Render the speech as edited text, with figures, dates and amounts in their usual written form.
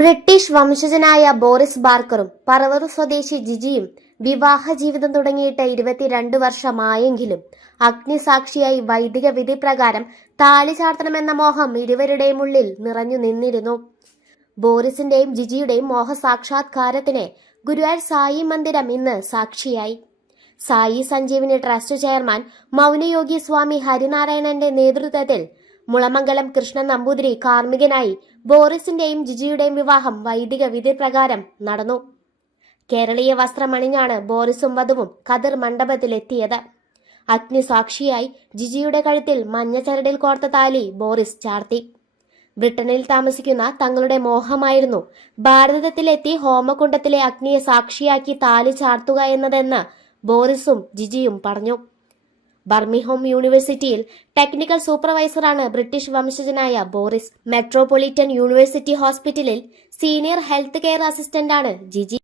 British വംശജനായ Boris ബാർക്കറും Paravur സ്വദേശി ജിജിയും വിവാഹ ജീവിതം തുടങ്ങിയിട്ട് 22 വർഷമായെങ്കിലും അഗ്നിസാക്ഷിയായി വൈദിക വിധി പ്രകാരം താലി ചാർത്തണമെന്ന മോഹം ഇരുവരുടെയും ഉള്ളിൽ നിറഞ്ഞു നിന്നിരുന്നു. ബോറിസിന്റെയും ജിജിയുടെയും മോഹസാക്ഷാത്കാരത്തിന് ഗുരുവായൂർ സായി മന്ദിരം ഇന്ന് സാക്ഷിയായി. സായി സഞ്ജീവനി ട്രസ്റ്റ് ചെയർമാൻ മൗനയോഗി സ്വാമി ഹരിനാരായണന്റെ നേതൃത്വത്തിൽ മുളമംഗലം കൃഷ്ണൻ നമ്പൂതിരി കാർമ്മികനായി ബോറിസിന്റെയും ജിജിയുടെയും വിവാഹം വൈദിക വിധി പ്രകാരം നടന്നു. കേരളീയ വസ്ത്രമണിഞ്ഞാണ് ബോറിസും വധുവും കതിർ മണ്ഡപത്തിലെത്തിയത്. അഗ്നിസാക്ഷിയായി ജിജിയുടെ കഴുത്തിൽ മഞ്ഞച്ചരടിൽ കോർത്ത താലി ബോറിസ് ചാർത്തി. ബ്രിട്ടനിൽ താമസിക്കുന്ന തങ്ങളുടെ മോഹമായിരുന്നു ഭാരതത്തിലെത്തി ഹോമകുണ്ടത്തിലെ അഗ്നിയെ സാക്ഷിയാക്കി താലി ചാർത്തുക എന്നതെന്ന് ബോറിസും ജിജിയും പറഞ്ഞു. ബർമിംഗ്ഹാം യൂണിവേഴ്സിറ്റിയിൽ ടെക്നിക്കൽ സൂപ്പർവൈസറാണ് ബ്രിട്ടീഷ് വംശജനായ ബോറിസ്. മെട്രോപൊളിറ്റൻ യൂണിവേഴ്സിറ്റി ഹോസ്പിറ്റലിൽ സീനിയർ ഹെൽത്ത് കെയർ അസിസ്റ്റന്റാണ് ജിജി.